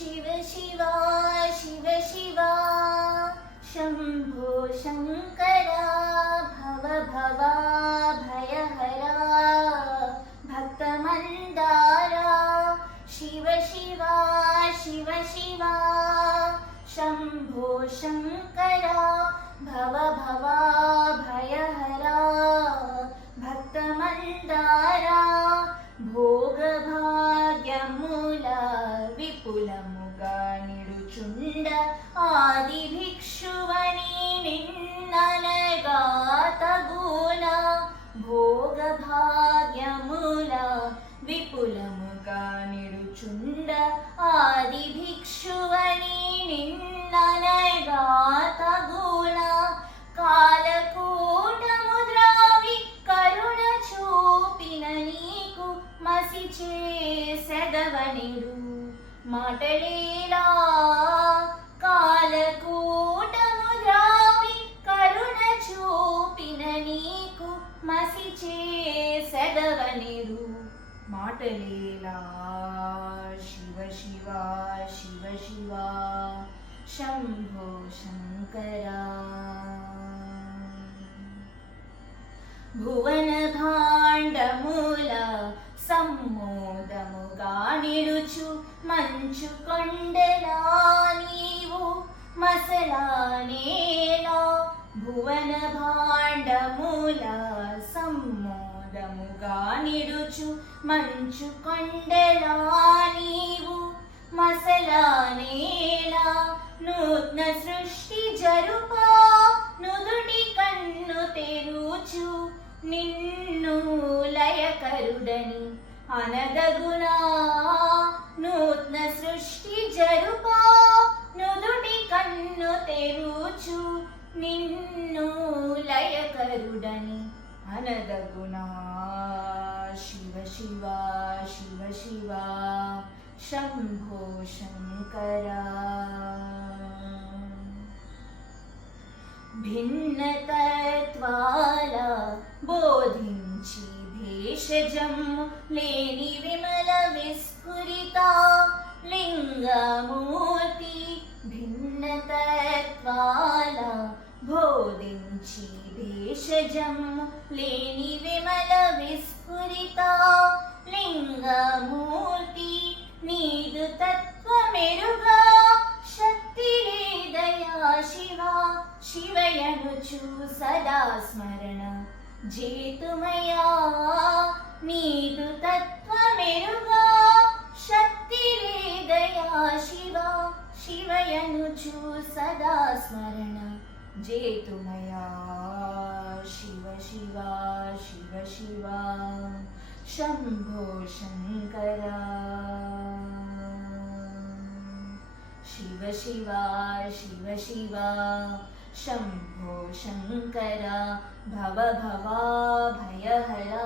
शिव शिवा शिव शिवा शम्भो शङ्करा भव भवा भयहरा भक्तमन्दारा शिव शिवा शिव शिवा शम्भो शङ्करा भव भवा भयहरा भक्तमन्दारा भोगभाग्यमूल विपुलमुगा निरुचुण्ड आदिभिक्षुवनि निन्ननगातगूल भोगभाग्यमूल विपुलमुगा निरुचुण्ड आदिभिक्षुवनि निन्ननगातगूल कालकूटमुद्रावि करुण చూపిన నీకు మసి చేసెదవనిడు మాటలేలా కాలకూటము ద్రావి కరుణ చూపిన నీకు మసి చేసెదవనిడు మాటలేలా శివ శివ శివ శివ శంభో శంకరా భువన భాండమూల సమ్మోదముగా నిడుచు మంచు కొండలా నీవు మసలానేలా భువన భాండమూల సమ్మోదముగా నిడుచు మంచు కొండలా నీవు మసలానేలా నూత్న సృష్టి జరుపా నుదుటి కన్ను తెరుచు నిన్ను లయకరుడని అనగగునా నూత్న సృష్టి జరుపా నుదుటి కన్ను తెరుచు నిన్ను లయకరుడని అనగగునా శివ శివ శివ శివ శంభో శంకరా భిన్నతత్వాల బోధించి భేషజము లేని విమల విస్ఫురిత లింగమూర్తి భిన్నతత్వాల బోధించి భేషజము లేని విమల విస్ఫురిత లింగమూర్తి నీదు తత్వమెరుగా శక్తి లేదయా శివ శివయనుచు సదా స్మరణ జేతుమయా నీదు తత్వమెరుగా శక్తి లేదయా శివ శివయనుచు సదా స్మరణ జేతుమయా శివ శివ శివ శివ శంభో శంకరా शिव शिव शिव शिव शम्भो शङ्करा भव भवा भयहरा